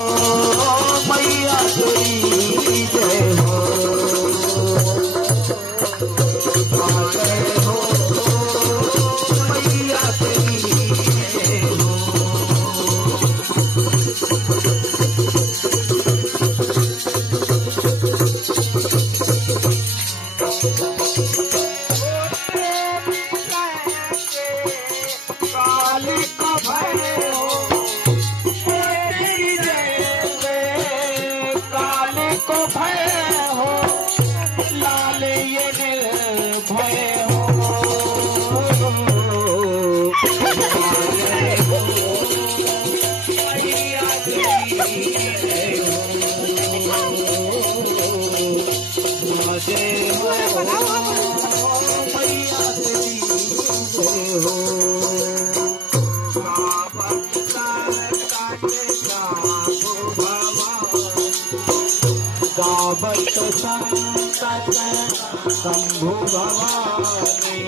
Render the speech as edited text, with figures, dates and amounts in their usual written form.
मैया तेरी जय हो, जय हो मैया तेरी जय हो। काली का भय हो, को भय हो, लाल ये भय हो, जय हो मैया तेरी जय हो, जय हो मैया तेरी जय हो। गावत संकट शंभु भवानी,